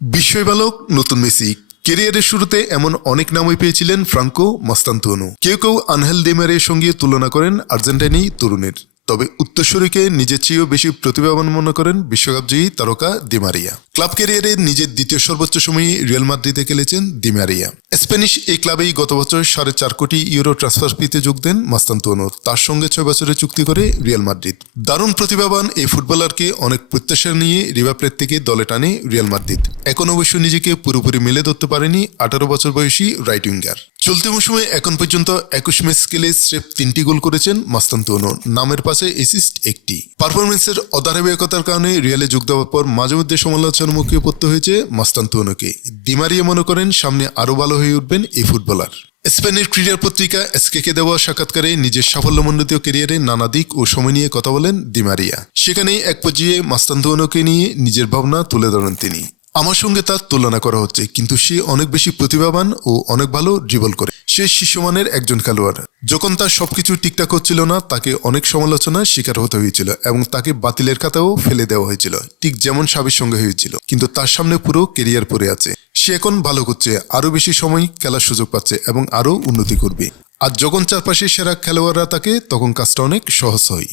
বিস্ময়বালক নতুন মেসি ক্যারিয়ারের শুরুতে এমন অনেক নামই পেয়েছিলেন ফ্রাঙ্কো মাস্তান্তোনো। কেউ কেউ আনহেল ডি মারিয়ার সঙ্গে তুলনা করেন আর্জেন্টাইনি তরুণের, তবে উত্তরসূরিকে নিজের চেয়েও বেশি প্রতিভাবান মনে করেন বিশ্বকাপজয়ী তারকা ডি মারিয়া। ক্লাব ক্যারিয়ারে নিজের দ্বিতীয় সর্বোচ্চ সময়ে রিয়াল মাদ্রিদে খেলেছেন ডি মারিয়া। স্প্যানিশ এই ক্লাবেই গত বছর 4.5 কোটি ইউরো ট্রান্সফার ফিতে যোগ দেন মাস্তান্তোনো। তার সঙ্গে 6 বছরের চুক্তি করে রিয়াল মাদ্রিদ। দারুণ প্রতিভাবান এই ফুটবলারকে অনেক প্রত্যাশা নিয়ে রিভার প্লেট থেকে দলে টানে রিয়াল মাদ্রিদ। এখন অবশ্য নিজেকে পুরোপুরি মেলে ধরতে পারেনি 18 বছর বয়সী রাইট উইঙ্গার। চলতি মৌসুমে এখন পর্যন্ত 21 ম্যাচ খেলে স্রেফ 3টি গোল করেছেন মাস্তান্তোনো, নামের পাশে অ্যাসিস্ট 1টি। পারফরমেন্সের অধারাবাহিকতার কারণে রিয়ালে যোগ দেওয়ার পর মাঝে মধ্যে সমালোচনার মুখে পড়তে হয়েছে মাস্তান্তোনোকে। ডি মারিয়া মনে করেন সামনে আরও ভালো হয়ে উঠবেন এই ফুটবলার। স্পেনের ক্রীড়া পত্রিকা এসকেকে দেওয়া সাক্ষাৎকারে নিজের সাফল্যমণ্ডিত ক্যারিয়ারে নানা দিক ও সময় নিয়ে কথা বলেন ডি মারিয়া। সেখানে এক পর্যায়ে মাস্তান্তোনোকে নিয়ে নিজের ভাবনা তুলে ধরেন তিনি। আমার সঙ্গে তার তুলনা করা হচ্ছে, কিন্তু সে অনেক বেশি প্রতিভাবান ও অনেক ভালো ড্রিবল করে। সে শীর্ষমানের একজন খেলোয়াড়। যখন তার সবকিছু ঠিকঠাক হচ্ছিল না, তাকে অনেক সমালোচনার শিকার হতে হয়েছিল এবং তাকে বাতিলের খাতাও ফেলে দেওয়া হয়েছিল, ঠিক যেমন সাবির সঙ্গে হয়েছিল। কিন্তু তার সামনে পুরো কেরিয়ার পড়ে আছে। সে এখন ভালো করছে, আরও বেশি সময় খেলার সুযোগ পাচ্ছে এবং আরও উন্নতি করবে। আর যখন চারপাশে সেরা খেলোয়াড়রা থাকে, তখন কাজটা অনেক সহজ হয়।